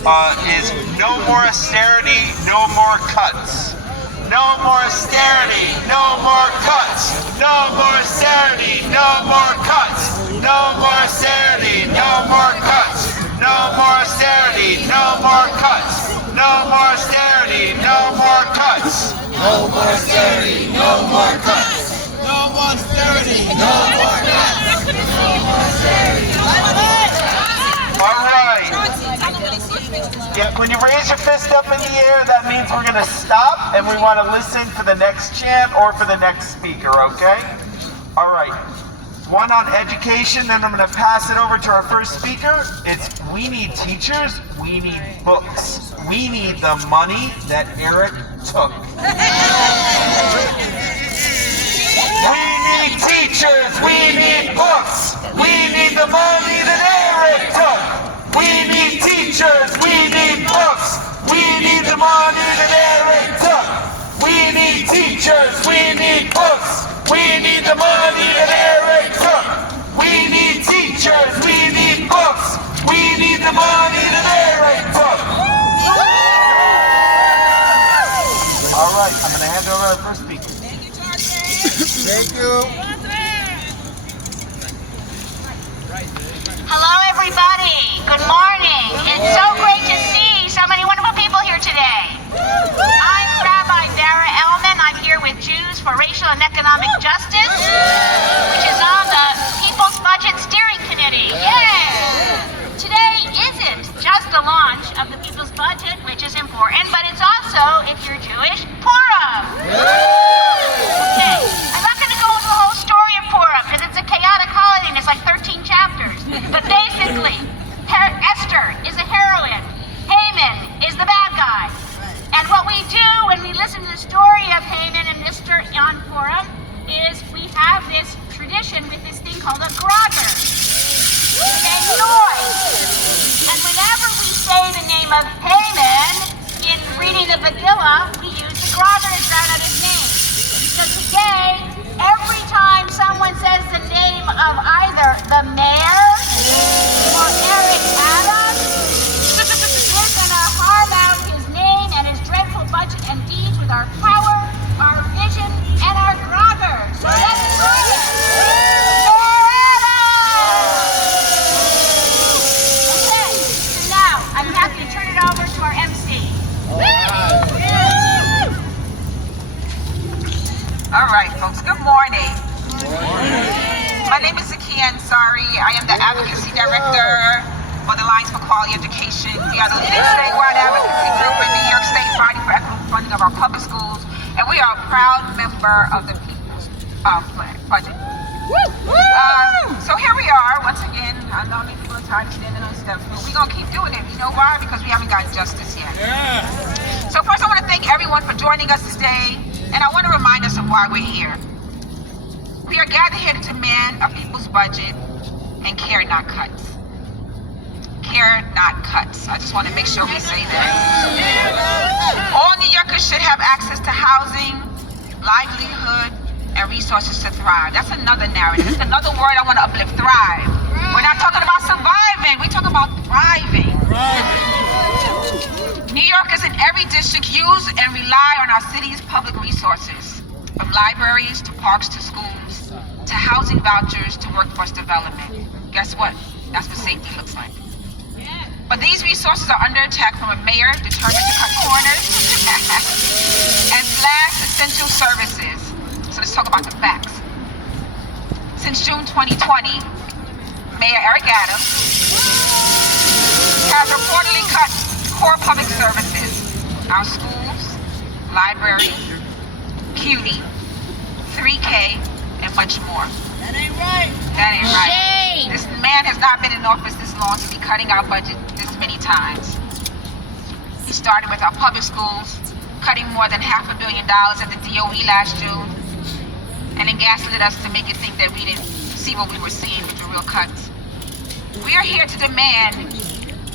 is no more austerity, no more cuts. No more austerity, no more cuts. No more austerity, no more cuts. No more austerity, no more cuts. No more austerity, no more cuts. No more austerity, no more cuts. No more austerity, no more cuts. No more austerity. No more cuts. No more austerity. All right. Yeah, when you raise your fist up in the air, that means we're going to stop and we want to listen for the next chant or for the next speaker, okay? All right. One on education, then I'm going to pass it over to our first speaker. It's we need teachers, we need books. We need the money that Eric took. We need teachers, we need books. We need the money that Eric took. We need teachers, we need books. We need the money that Eric took. We need teachers, we need books. We need the money that Eric took. We need teachers, we need books. We need the money that Eric took. All right, I'm going to hand over to our first speaker. Thank you. Hello, everybody. Good morning. It's so great to see so many wonderful people here today. I'm Rabbi Dara Elman. I'm here with Jews for Racial and Economic Justice, which is on the People's Budget Steering Committee. Yay! Today isn't just the launch of the People's Budget, which is important, but it's also, if you're Jewish, Purim. Okay, I'm not going to go into the whole story of Purim because it's a chaotic holiday and it's like 13 chapters. But basically, Esther is a heroine. Haman is the bad guy. And what we do when we listen to the story of Haman and Esther on Purim is we have this tradition with this thing called a grogger. Named noise. And whenever we say the name of Haman in reading the Megillah, we use the grogger to drown out his name. So today, every time someone says the name of either the mayor or Eric Adams, we're going to harm out his name and his dreadful budget and deeds with our power, our vision, and our grogger. So let's try it. Okay, so now I'm happy to turn it over to our MC. All right, folks, good morning. My name is Zakia Ansari. I am the Advocacy Director for the Alliance for Quality Education. We are the leading statewide advocacy group in New York State fighting for equitable funding of our public schools, and we are a proud member of the People's Budget. So here we are, once again. I know many people are tired of standing on steps, but we're going to keep doing it. You know why? Because we haven't gotten justice yet. So first I want to thank everyone for joining us today. And I want to remind us of why we're here. We are gathered here to demand a people's budget and care, not cuts. Care, not cuts. I just want to make sure we say that. All New Yorkers should have access to housing, livelihood, and resources to thrive. That's another narrative. That's another word I want to uplift, thrive. We're not talking about surviving. We're talking about thriving. New Yorkers in every district use and rely on our city's public resources, from libraries to parks to schools, to housing vouchers to workforce development. Guess what? That's what safety looks like. But these resources are under attack from a mayor determined to cut corners and slash essential services. So let's talk about the facts. Since June 2020, Mayor Eric Adams has reportedly cut core public services, our schools, libraries, CUNY, 3K, and much more. That ain't right. That ain't right. Shame. This man has not been in office this long to be cutting our budget this many times. He started with our public schools, cutting more than $500 million at the DOE last June, and then gaslit us to make it think that we didn't see what we were seeing with the real cuts. We are here to demand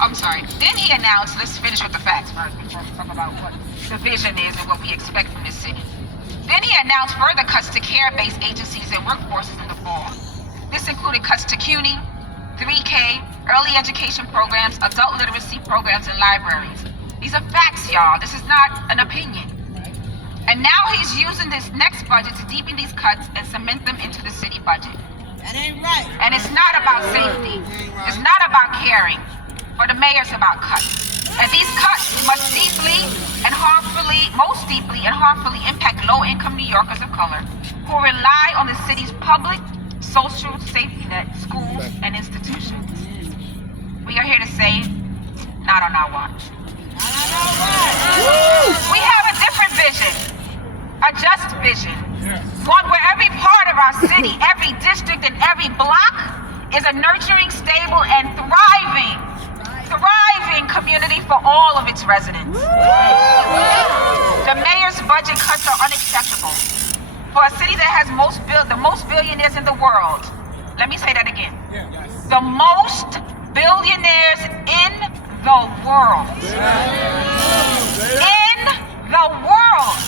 Then he announced, let's finish with the facts first before we talk about what the vision is and what we expect from this city. Then he announced further cuts to care-based agencies and workforces in the fall. This included cuts to CUNY, 3K, early education programs, adult literacy programs, and libraries. These are facts, y'all. This is not an opinion. And now he's using this next budget to deepen these cuts and cement them into the city budget. That ain't right. And it's not about safety. It's not about caring. For the mayor's about cuts. And these cuts must most deeply and harmfully impact low-income New Yorkers of color who rely on the city's public social safety net, schools, and institutions. We are here to say, not on our watch. We have a different vision, a just vision, one where every part of our city, every district, and every block is a nurturing, stable, and thriving community for all of its residents. The mayor's budget cuts are unacceptable. For a city that has the most billionaires in the world, let me say that again. The most billionaires in the world. In the world.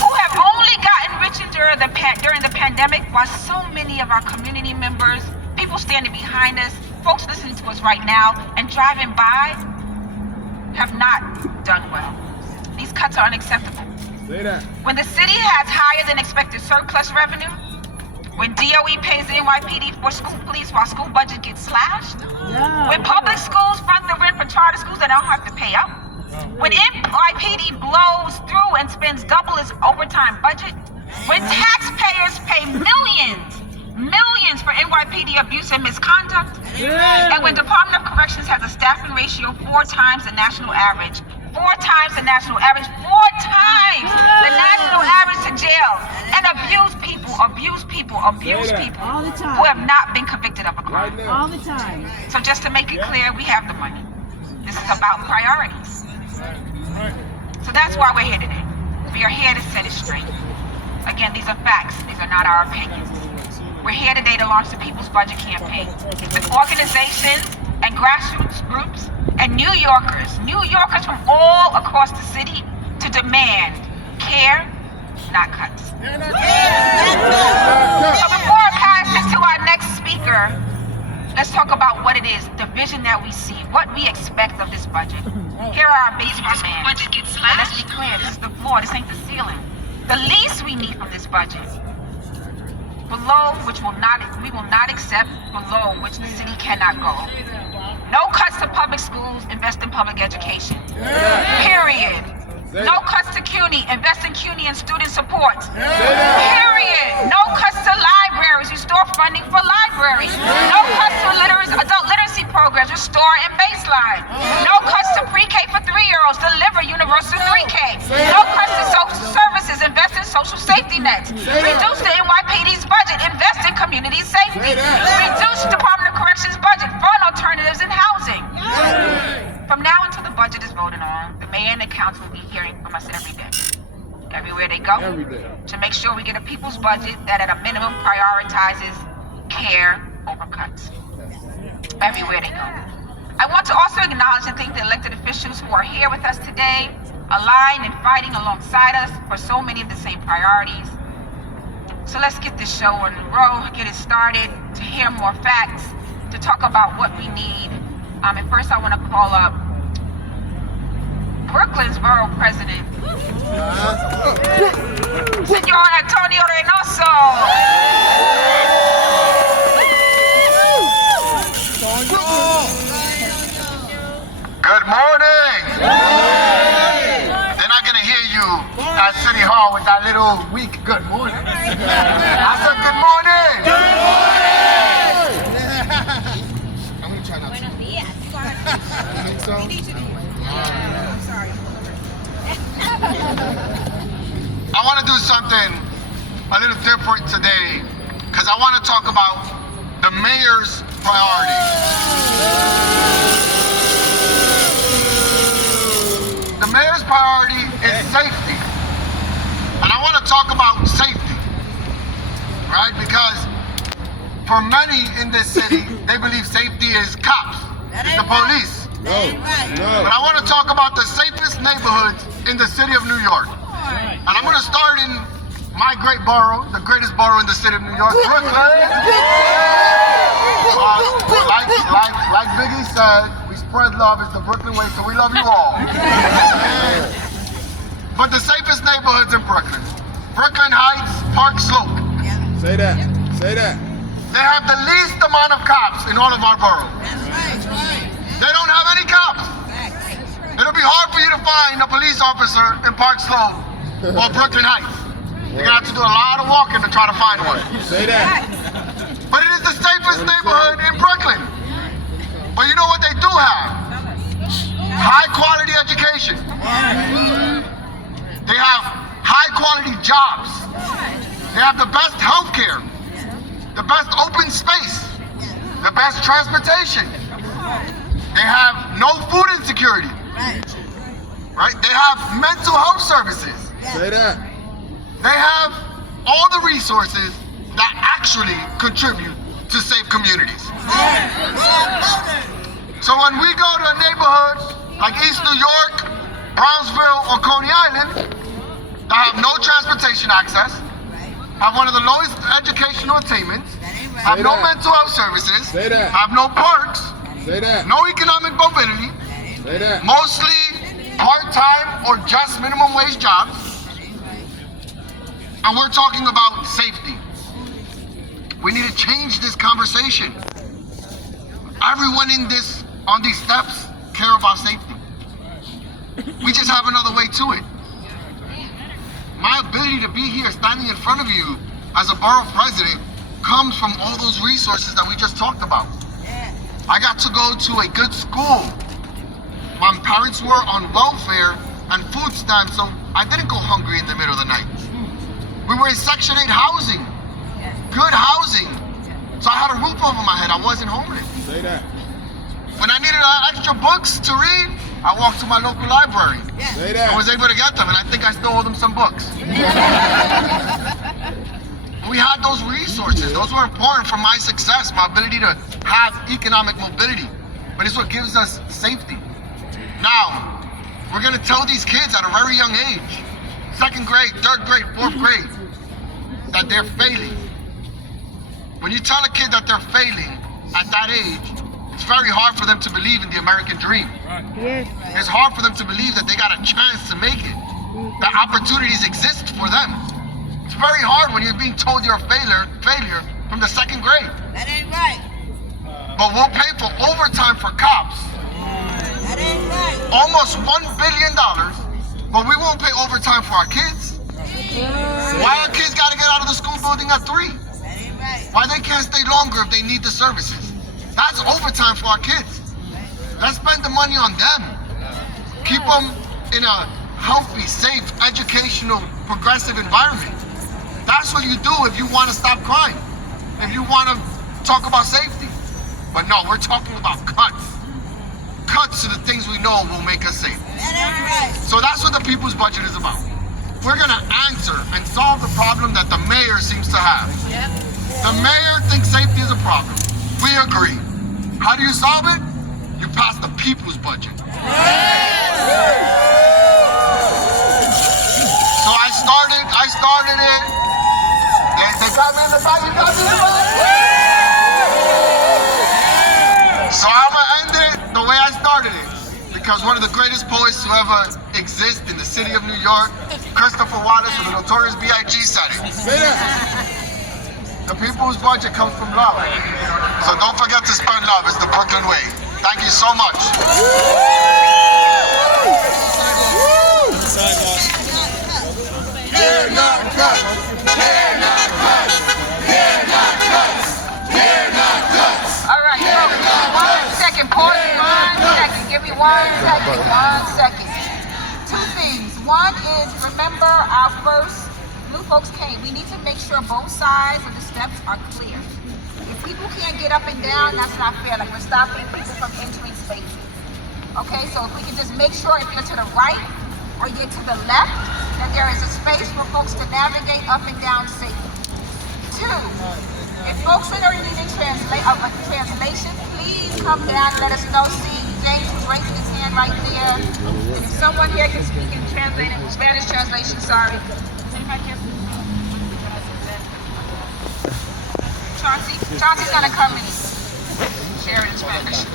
Who have only gotten richer during the pandemic, while so many of our community members, people standing behind us, folks listening to us right now and driving by, have not done well. These cuts are unacceptable. When the city has higher than expected surplus revenue, when DOE pays the NYPD for school police while school budget gets slashed, when public schools front the rent for charter schools that don't have to pay up, when NYPD blows through and spends double its overtime budget, when taxpayers pay millions for NYPD abuse and misconduct, and when Department of Corrections has a staffing ratio 4 times the national average, 4 times the national average to jail, and abuse people all the time. who have not been convicted of a crime. All the time. So just to make it clear, we have the money. This is about priorities. So that's why we're here today. We are here to set it straight. Again, these are facts. These are not our opinions. We're here today to launch the People's Budget Campaign with organizations and grassroots groups and New Yorkers from all across the city to demand care, not cuts. So before I pass this to our next speaker, let's talk about what it is, the vision that we see, what we expect of this budget. Here are our basic demands. And let's be clear, this is the floor, this ain't the ceiling. The least we need from this budget, below which we will not accept, below which the city cannot go. No cuts to public schools, invest in public education. Period. No cuts to CUNY, invest in CUNY and student support. Period. No cuts to libraries, restore funding for libraries. No cuts to adult literacy programs, restore and baseline. No cuts to pre-K for 3-year-olds, deliver universal 3K. No cuts to social services, invest in social safety nets. Reduce the NYPD's budget, invest in community safety. Reduce Department of Corrections budget, fund alternatives in housing. From now until the budget is voted on, the mayor and the council will be hearing from us every day. Everywhere they go, to make sure we get a people's budget that at a minimum prioritizes care over cuts. Everywhere they go. I want to also acknowledge and thank the elected officials who are here with us today, aligned and fighting alongside us for so many of the same priorities. So let's get this show on the road, get it started, to hear more facts, to talk about what we need. And first I want to call up Brooklyn's borough president, Senor Antonio Reynoso. Good morning. They're not going to hear you at City Hall with that little weak good morning. I said good morning. I'm going to try not to. I think so. I want to do something a little different today because I want to talk about the mayor's priorities. The mayor's priority is safety. And I want to talk about safety, right? Because for many in this city, they believe safety is cops, it's the police. But I want to talk about the safest neighborhoods in the city of New York. And I'm going to start in my great borough, the greatest borough in the city of New York, Brooklyn. Like Biggie said, we spread love. It's the Brooklyn way, so we love you all. But the safest neighborhoods in Brooklyn, Brooklyn Heights, Park Slope. Say that. Say that. They have the least amount of cops in all of our borough. They don't have any cops. It'll be hard for you to find a police officer in Park Slope or Brooklyn Heights. You're gonna have to do a lot of walking to try to find one. Say that. But it is the safest neighborhood in Brooklyn. But you know what they do have? High quality education. They have high quality jobs. They have the best health care, the best open space, the best transportation. They have no food insecurity. Right? They have mental health services. Say that. They have all the resources that actually contribute to safe communities. So when we go to a neighborhood like East New York, Brownsville, or Coney Island that have no transportation access, have one of the lowest educational attainments, have no mental health services, have no parks, no economic mobility, mostly part-time or just minimum wage jobs, and we're talking about safety. We need to change this conversation. Everyone on these steps care about safety. We just have another way to it. My ability to be here standing in front of you as a borough president comes from all those resources that we just talked about. I got to go to a good school. My parents were on welfare and food stamps, so I didn't go hungry in the middle of the night. We were in Section 8 housing, good housing. So I had a roof over my head, I wasn't homeless. Say that. When I needed extra books to read, I walked to my local library. Say that. I was able to get them, and I think I still owe them some books. We had those resources. Those were important for my success, my ability to have economic mobility. But it's what gives us safety. Now, we're gonna tell these kids at a very young age, 2nd grade, 3rd grade, 4th grade, that they're failing. When you tell a kid that they're failing at that age, it's very hard for them to believe in the American dream. It's hard for them to believe that they got a chance to make it, that opportunities exist for them. It's very hard when you're being told you're a failure from the 2nd grade. That ain't right. But we'll pay for overtime for cops, That ain't right. almost $1 billion, but we won't pay overtime for our kids. Why our kids gotta get out of the school building at 3? That ain't right. Why they can't stay longer if they need the services? That's overtime for our kids. Let's spend the money on them. Keep them in a healthy, safe, educational, progressive environment. That's what you do if you want to stop crime, if you want to talk about safety. But no, we're talking about cuts. Cuts to the things we know will make us safe. That ain't right. So that's what the people's budget is about. We're gonna answer and solve the problem that the mayor seems to have. The mayor thinks safety is a problem. We agree. How do you solve it? You pass the people's budget. So I started it. They got me in the back, you got me in the back. So I'm gonna end it the way I started it. Because one of the greatest poets to ever exist in the city of New York, Christopher Wallace with the Notorious B.I.G. said it. The people's budget comes from love. So don't forget to spend love. It's the Brooklyn way. Thank you so much. They're not cuts. They're not cuts. They're not cuts. They're not cuts. All right, so 1 second, pause 1 second. Give me 1 second, 1 second. 2 things. One is, remember our first Blue folks came. We need to make sure both sides of the steps are clear. If people can't get up and down, that's not fair. Like, we're stopping people from entering spaces. Okay, so if we can just make sure if you're to the right or you're to the left, that there is a space for folks to navigate up and down safely. 2, if folks are needing a translation, please come down and let us know. See, James was raising his hand right there. And if someone here can speak in Spanish translation, sorry. Chauncey? Chauncey's gonna come and share it in Spanish.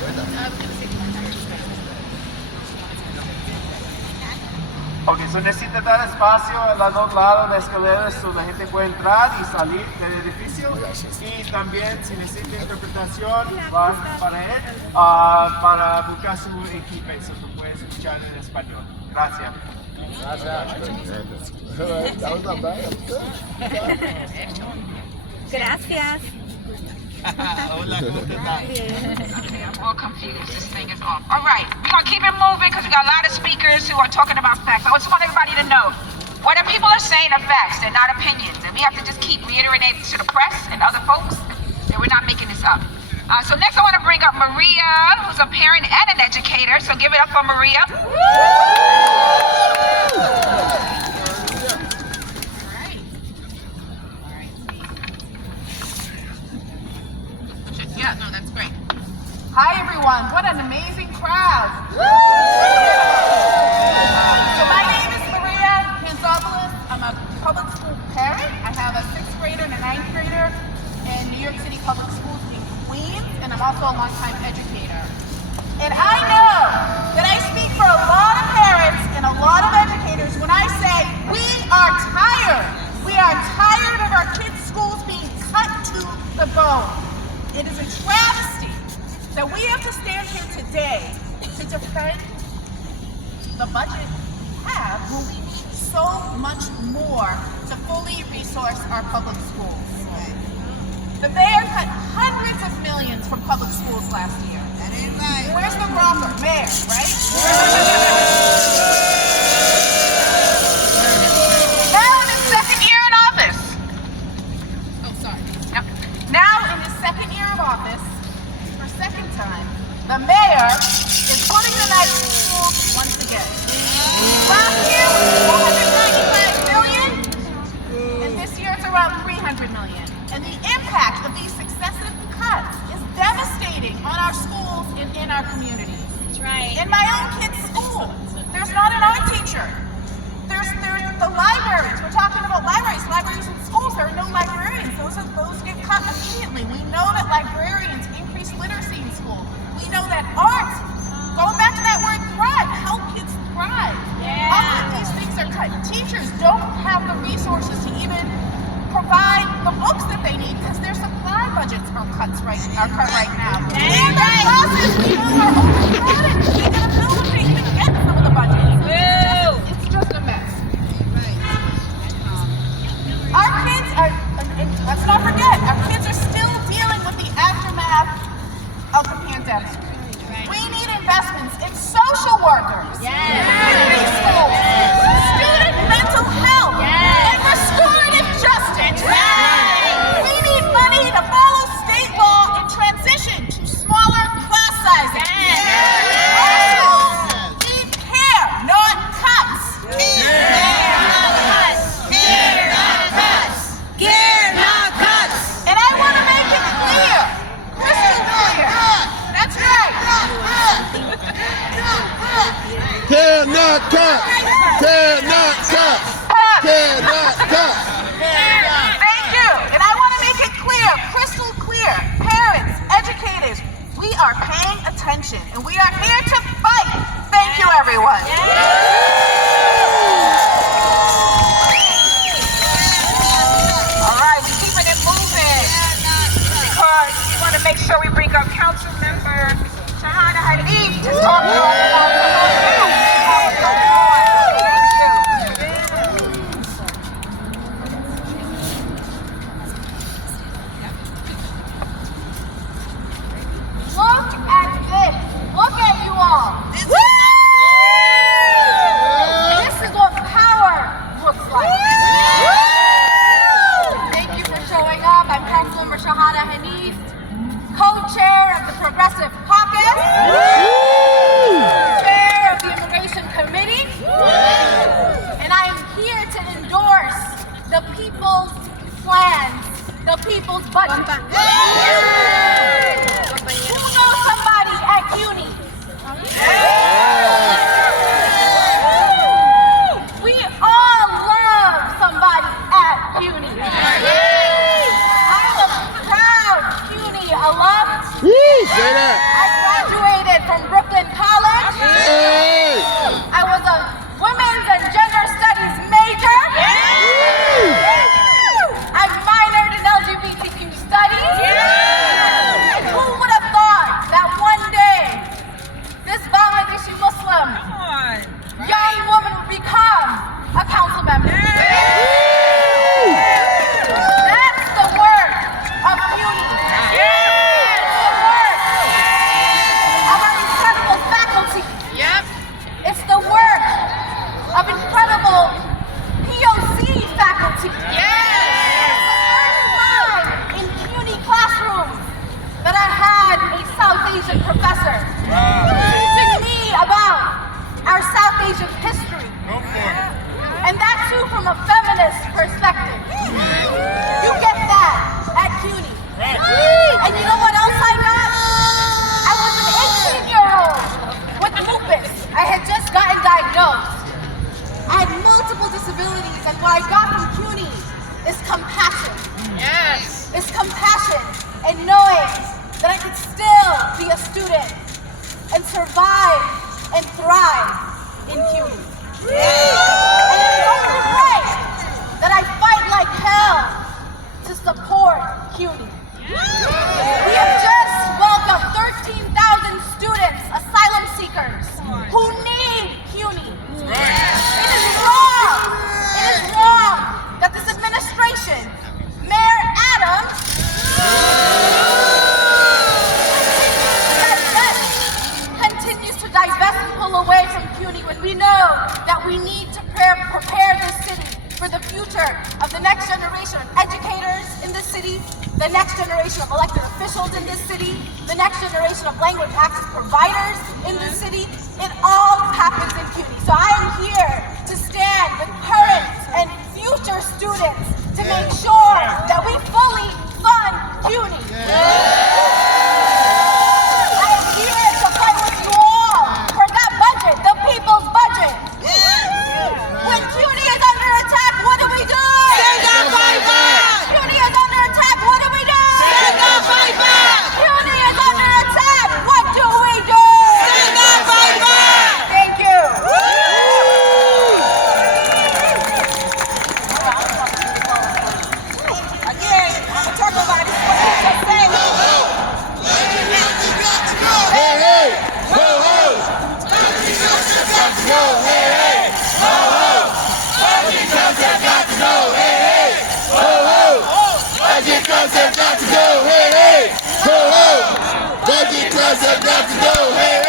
Ok, so necesita dar espacio a los dos lados de las escaleras donde la gente puede entrar y salir del edificio. Y también, si necesita interpretación, va para él, para buscar su equipo, so que puede escuchar en español. Gracias. That was not bad. Gracias. Okay, I'm all confused. This thing is off. All right, we're gonna keep it moving because we got a lot of speakers who are talking about facts. I just want everybody to know what the people are saying are facts. They're not opinions, and we have to just keep reiterating to the press and other folks that we're not making this up. So next, I want to bring up Maria, who's a parent and an educator. So give it up for Maria. Yeah, no, that's great. Hi, everyone. What an amazing crowd. So my name is Maria Hanzopoulos. I'm a public school parent. I have a 6th grader and a 9th grader in New York City Public Schools in Queens, and I'm also a longtime educator. And I know that I speak for a lot of parents and a lot of educators when I say we are tired. We are tired of our kids' schools being cut to the bone. It is a travesty that we have to stand here today to defend the budget we have when we need so much more to fully resource our public schools. The mayor cut hundreds of millions from public schools last year. That ain't right. Where's the rocker? Mayor, right? Now in his second year in office. Oh, sorry. Yep. Now in his second year of office, for a second time, the mayor is putting the knife in schools once again. Last year was $495 million, and this year it's around $300 million. And the impact of these successive cuts is devastating on our schools and in our communities. That's right. In my own kid's school, there's not an art teacher. There's the libraries. We're talking about libraries. Libraries in schools, there are no librarians. Those get cut immediately. We know that librarians increase literacy in school. We know that art, going back to that word thrive, help kids thrive. Yeah. All of these things are cut. Teachers don't have the resources to even provide the books that they need because their supply budgets are cut right now. That's And their right. classes, we know, are overcrowded. We get a bill to even get some of the budget. It's just a mess. Our kids are, and let's not forget, our kids are still dealing with the aftermath of the pandemic. We need investments in social workers, community schools, student mental health, and restorative justice. We need money to follow state law and transition to smaller class sizes. Our schools need care, not cuts. And I want to make it clear, crystal clear. That's right. Cannot cut. Cannot cut. Cannot cut. Thank you. And I want to make it clear, crystal clear. Parents, educators, we are paying attention and we are here to fight. Thank you, everyone. All right, we're keeping it moving because we want to make sure we bring up Council Member Shahana Hadid to talk to us about what's going on. Look at this. Look at you all. This is some young woman would become a council member. That's the work of CUNY. It's the work of our incredible faculty. It's the work of incredible POC faculty. It's the first time in CUNY classrooms that I had a South Asian professor teaching me about our South Asian history. And that too from a feminist perspective. You get that at CUNY. And you know what else I got? I was an 18-year-old with lupus. I had just gotten diagnosed. I had multiple disabilities, and what I got from CUNY is compassion. It's compassion and knowing that I could still be a student and survive and thrive in CUNY. And it's only right that I fight like hell to support CUNY. We have just welcomed 13,000 students, asylum seekers, who need CUNY. It is wrong that this administration, Mayor Adams, continues to divest and pull away from CUNY when we know that we need to prepare this city for the future of the next generation of educators in this city, the next generation of elected officials in this city, the next generation of language access providers in this city. It all happens in CUNY. So I am here to stand with current and future students to make sure that we fully fund CUNY. I am here to fight with you all for that budget, the people's budget. When CUNY is under attack, what do we do? Stand up, fight back! CUNY is under attack, what do we do? Stand up, fight back! CUNY is under attack, what do we do? Stand up, fight back! Thank you. Again, I'm gonna talk about this. What he just said. Hey, hey! Ho, ho! Got to go! Hey, hey! Ho, ho! Budget concept got to go! Hey, hey! Ho, ho! Budget concept got to go! Hey, hey! Ho, ho! Budget concept got to go! Hey, hey!